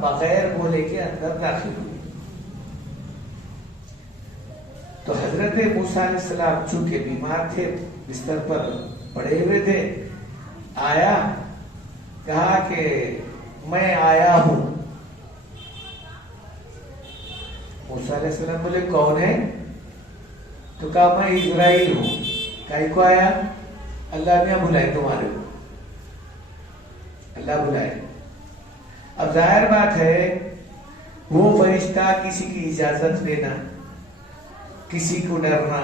بغیر بولے کے اندر داخل ہوئے. تو حضرت موسیٰ علیہ السلام چونکہ بیمار تھے، بستر پر پڑے ہوئے تھے، آیا، کہا کہ میں آیا ہوں. موسیٰ علیہ السلام بولے کون ہے؟ تو کہا میں اسرائیل ہوں. کائی کو آیا؟ اللہ نے بلائے تمہارے کو، اللہ بلائے. اب ظاہر بات ہے وہ فرشتہ کسی کی اجازت لینا، کسی کو ڈرنا،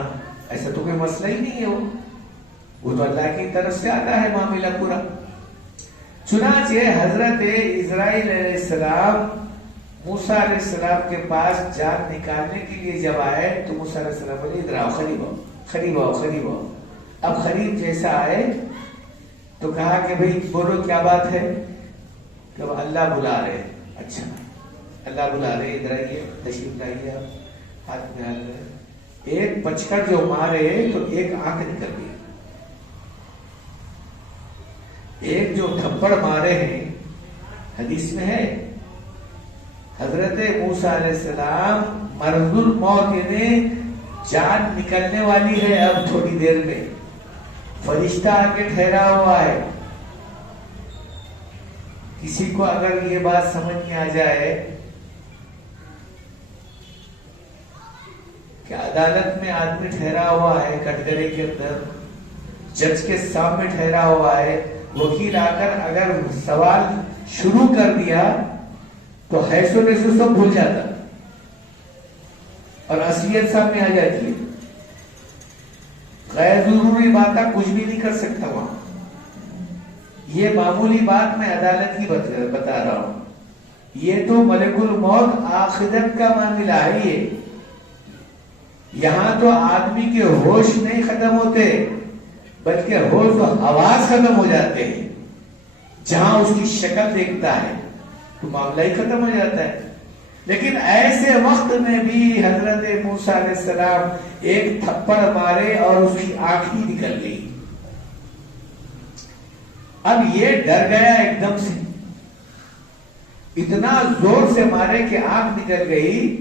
ایسا تو کوئی مسئلہ ہی نہیں ہے. وہ تو اللہ کی طرف سے آتا ہے معاملہ پورا. چنانچہ حضرت اسرائیل علیہ السلام موسیٰ علیہ السلام کے پاس جان نکالنے کے لیے جب آئے تو موسیٰ علیہ السلام بولے ادھر آؤ، قریب آؤ. اب قریب جیسا آئے تو کہا کہ بھئی بولو کیا بات ہے؟ کہ اللہ بلا رہے. اچھا اللہ بلا رہے، ادھر آئیے، تشریف لائیے. آپ ہاتھ میں ہاتھ میں ایک پچکڑ جو مارے تو ایک آنکھ نکل گئی. ایک جو تھپڑ مارے ہیں، حدیث میں ہے حضرت موسیٰ علیہ السلام مرض الموت، یعنی جان نکلنے والی ہے اب تھوڑی دیر میں، فرشتہ آ کے ٹھہرا ہوا ہے. کسی کو اگر یہ بات سمجھ میں آ جائے کہ عدالت میں آدمی ٹھہرا ہوا ہے کٹگرے کے اندر، جج کے سامنے ٹھہرا ہوا ہے، وکیل آ کر اگر سوال شروع کر دیا تو حیث و نصف سب بھول جاتا اور اصلیت سامنے آ جاتی ہے. غیر ضروری باتیں کچھ بھی نہیں کر سکتا وہاں. یہ معمولی بات میں عدالت کی بتا رہا ہوں، یہ تو ملک الموت آخرت کا معاملہ ہے. یہ یہاں تو آدمی کے ہوش نہیں ختم ہوتے بلکہ ہوش و حواس ختم ہو جاتے ہیں. جہاں اس کی شکل دیکھتا ہے تو معاملہ ہی ختم ہو جاتا ہے. لیکن ایسے وقت میں بھی حضرت موسیٰ علیہ السلام ایک تھپڑ مارے اور اس کی آنکھ ہی نکل گئی. اب یہ ڈر گیا ایک دم سے، اتنا زور سے مارے کہ آنکھ نکل گئی.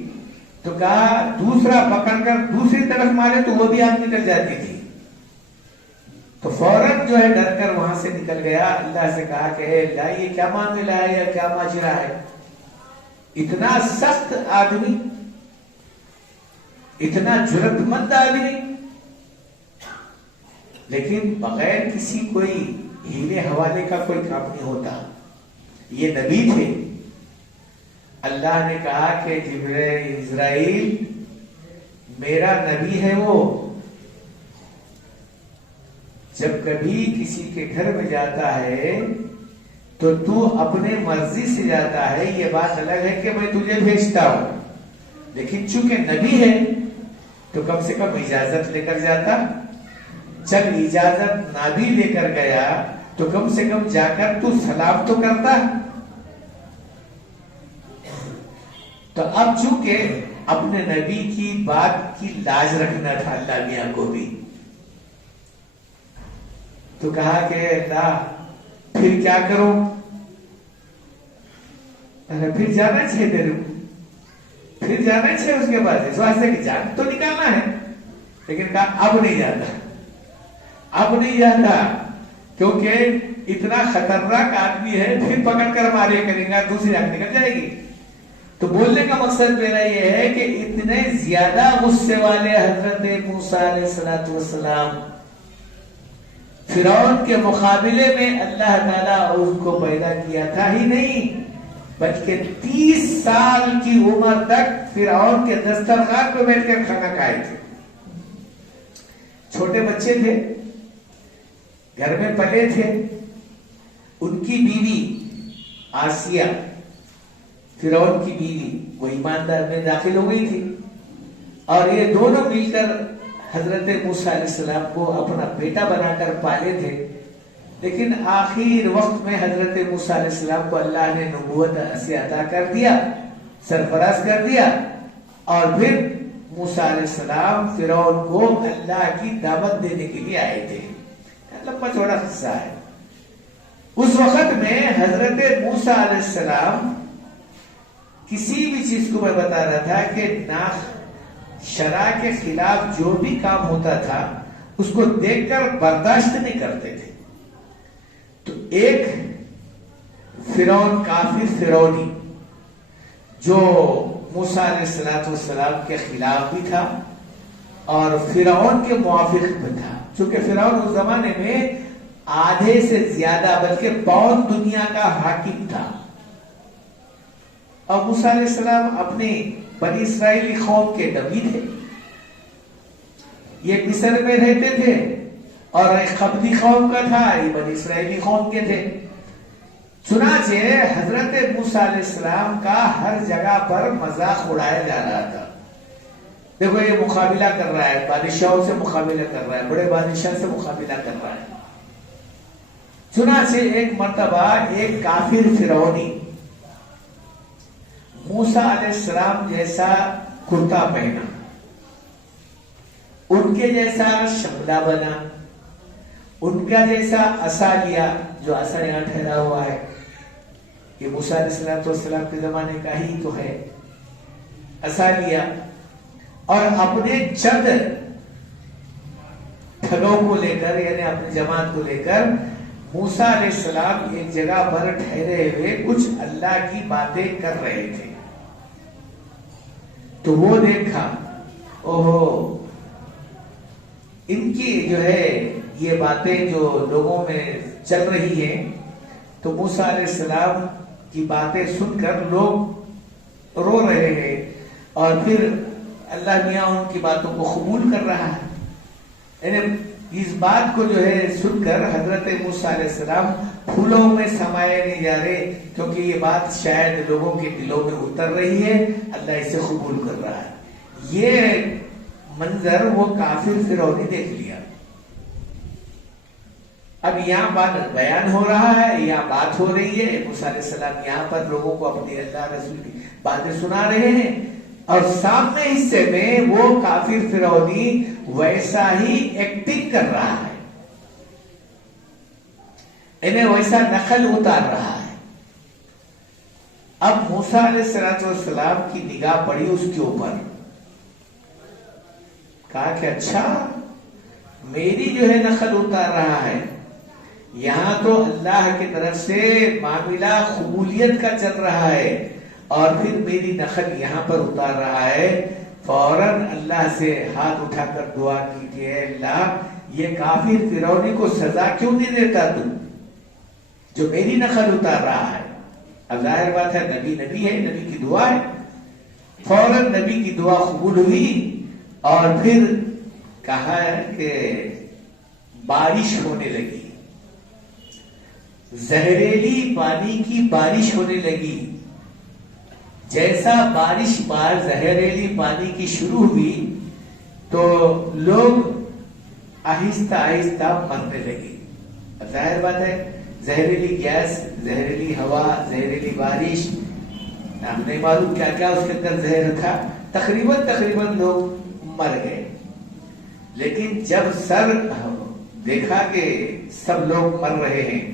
تو کہا دوسرا پکڑ کر دوسری طرف مارے تو وہ بھی آنکھ نکل جاتی تھی. تو فوراً جو ہے ڈر کر وہاں سے نکل گیا. اللہ سے کہا کہ اے اللہ یہ کیا معاملہ ہے یا کیا ماجرا ہے؟ اتنا سخت آدمی، اتنا جرأت مند آدمی، لیکن بغیر کسی کوئی ہیلے حوالے کا کوئی کام نہیں ہوتا. یہ نبی تھے. اللہ نے کہا کہ جبرائیل اسرائیل میرا نبی ہے. وہ جب کبھی کسی کے گھر میں جاتا ہے تو تو اپنے مرضی سے جاتا ہے، یہ بات الگ ہے کہ میں تجھے بھیجتا ہوں، لیکن چونکہ نبی ہے تو کم سے کم اجازت لے کر جاتا. جب اجازت نہ بھی لے کر گیا تو کم سے کم جا کر تو سلام تو کرتا. تو اب چونکہ اپنے نبی کی بات کی لاج رکھنا تھا اللہ میاں کو بھی، تو کہا کہ اللہ پھر کیا کروں؟ پھر جانا چاہیے تیرے کو، پھر جانا چاہیے اس کے بعد، اس واسطے کہ جان تو نکالنا ہے. لیکن کہا اب نہیں جاتا، اب نہیں جاتا، کیونکہ اتنا خطرناک آدمی ہے، پھر پکڑ کر مارے کریں گا، دوسری آنکھ نکل جائے گی. تو بولنے کا مقصد میرا یہ ہے کہ اتنے زیادہ غصے والے حضرت موسیٰ علیہ السلام، فرعون کے مقابلے میں اللہ تعالیٰ اس کو پیدا کیا تھا ہی نہیں، بلکہ 30 سال کی عمر تک فرعون کے دسترخوان پہ بیٹھ کر کھانا کھائے تھے. چھوٹے بچے تھے، گھر میں پلے تھے. ان کی بیوی آسیہ، فرعون کی بیوی، وہ ایماندار میں داخل ہو گئی تھی، اور یہ دونوں مل کر حضرت موسیٰ علیہ السلام کو اپنا بیٹا بنا کر پالے تھے. لیکن آخر وقت میں حضرت موسیٰ علیہ السلام کو اللہ نے نبوت سے عطا کر دیا، سرفراز کر دیا، اور پھر موسیٰ علیہ السلام فرعون کو اللہ کی دعوت دینے کے لیے آئے تھے. لمبا چوڑا قصہ ہے. اس وقت میں حضرت موسیٰ علیہ السلام کسی بھی چیز کو میں بتا رہا تھا کہ شرع کے خلاف جو بھی کام ہوتا تھا اس کو دیکھ کر برداشت نہیں کرتے تھے. تو ایک فرعون، کافر فرعونی، جو موسیٰ علیہ السلام کے خلاف بھی تھا اور فرعون کے موافق بھی تھا، چونکہ فرعون اس زمانے میں آدھے سے زیادہ بلکہ پون دنیا کا حاکم تھا. اور موسیٰ علیہ السلام اپنی بنی اسرائیلی قوم کے نبی تھے. یہ مصر میں رہتے تھے اور ایک قبطی قوم کا تھا، یہ بنی اسرائیلی قوم کے تھے. چنانچہ حضرت موسیٰ علیہ السلام کا ہر جگہ پر مذاق اڑایا جا رہا تھا. دیکھو یہ مقابلہ کر رہا ہے، بادشاہوں سے مقابلہ کر رہا ہے، بڑے بادشاہ سے مقابلہ کر رہا ہے. چنانچہ ایک مرتبہ ایک کافر فرعونی موسیٰ علیہ السلام جیسا کرتا پہنا، ان کے جیسا شملہ بنا، ان کا جیسا عصا لیا، جو عصا یہاں ٹھہرا ہوا ہے یہ موسیٰ علیہ السلام کے زمانے کا ہی تو ہے. عصا لیا اور اپنے چند ٹھگوں کو لے کر، یعنی اپنی جماعت کو لے کر موسیٰ علیہ السلام ایک جگہ پر ٹھہرے ہوئے کچھ اللہ کی باتیں کر رہے تھے. تو وہ دیکھا، اوہو ان کی جو ہے یہ باتیں جو لوگوں میں چل رہی ہیں، تو موسیٰ علیہ السلام کی باتیں سن کر لوگ رو رہے ہیں اور پھر اللہ میاں ان کی باتوں کو قبول کر رہا ہے. یعنی اس بات کو جو ہے سن کر حضرت موسیٰ علیہ السلام پھولوں میں سمائے نہیں جا رہے، کیونکہ یہ بات شاید لوگوں کے دلوں میں اتر رہی ہے، اللہ اسے قبول کر رہا ہے. یہ منظر وہ کافر فرعونی دیکھ لیا. اب یہاں بات بیان ہو رہا ہے، یہاں بات ہو رہی ہے، موسیٰ علیہ السلام یہاں پر لوگوں کو اپنی اللہ رسول کی باتیں سنا رہے ہیں، اور سامنے حصے میں وہ کافر فرعونی ویسا ہی ایکٹنگ کر رہا ہے، انہیں ویسا نقل اتار رہا ہے. اب موسیٰ علیہ السلام کی نگاہ پڑی اس کے اوپر، کہا کہ اچھا میری جو ہے نقل اتار رہا ہے، یہاں تو اللہ کی طرف سے معاملہ قبولیت کا چل رہا ہے اور پھر میری نقل یہاں پر اتار رہا ہے. فوراً اللہ سے ہاتھ اٹھا کر دعا کی کہ اے اللہ یہ کافر فرعونی کو سزا کیوں نہیں دیتا تو، جو میری نقل اتار رہا ہے. اب ظاہر بات ہے نبی ہے، نبی کی دعا ہے. فوراً نبی کی دعا قبول ہوئی اور پھر کہا کہ بارش ہونے لگی، زہریلی پانی کی بارش ہونے لگی. جیسا بارش زہریلی پانی کی شروع ہوئی تو لوگ آہستہ آہستہ مرنے لگے. ظاہر بات ہے زہریلی گیس، زہریلی ہوا، زہریلی بارش، ہم نہیں معلوم کیا کیا اس کے اندر زہر تھا، تقریباً لوگ مر گئے. لیکن جب سر دیکھا کہ سب لوگ مر رہے ہیں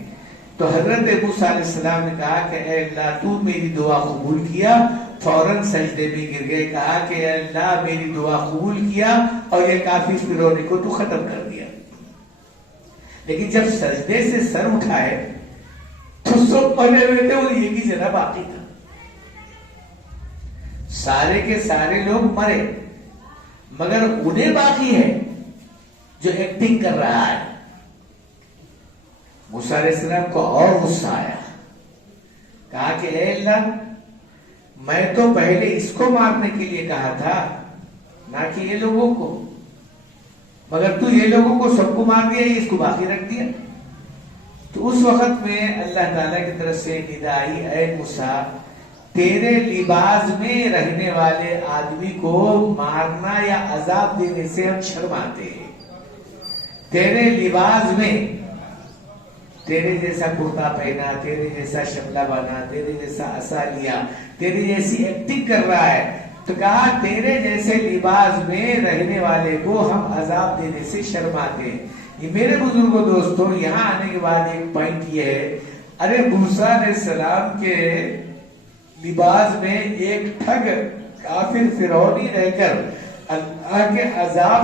تو حضرت موسیٰ علیہ السلام نے کہا کہ اے اللہ تو میری دعا قبول کیا. فوراً سجدے میں گر گئے، کہا کہ اے اللہ میری دعا قبول کیا اور یہ کافر فرعونی کو تو ختم کر دیا. لیکن جب سجدے سے سر اٹھائے تو سب مرے ہوئے تھے، وہ ایک ہی جگہ باقی تھا. سارے کے سارے لوگ مرے مگر انہیں باقی ہے جو ایکٹنگ کر رہا ہے. موسیٰ علیہ السلام کو اور غصہ آیا، کہا کہ اے اللہ میں تو پہلے اس کو مارنے کے لیے کہا تھا نہ کہ یہ لوگوں کو، مگر تو یہ لوگوں کو سب کو مار دیا، اس کو باقی رکھ دیا. تو اس وقت میں اللہ تعالیٰ کی طرف سے ندا آئی، اے موسیٰ تیرے لباس میں رہنے والے آدمی کو مارنا یا عذاب دینے سے ہم شرماتے ہیں. تیرے لباس میں تیرے جیسا کرتا پہنا، تیرے جیسا شملہ بانا، تیرے جیسا عصا لیا، تیرے جیسی ایکٹنگ کر رہا ہے. تو کہا تیرے جیسے لباس میں رہنے والے کو ہم عذاب دینے سے شرماتے ہیں. یہ میرے بزرگوں دوستوں یہاں آنے کے بعد ایک پوائنٹ یہ ہے، ارے موسیٰ علیہ السلام کے لباس میں ایک ٹھگ کافر فرعونی رہ کر اللہ کے عذاب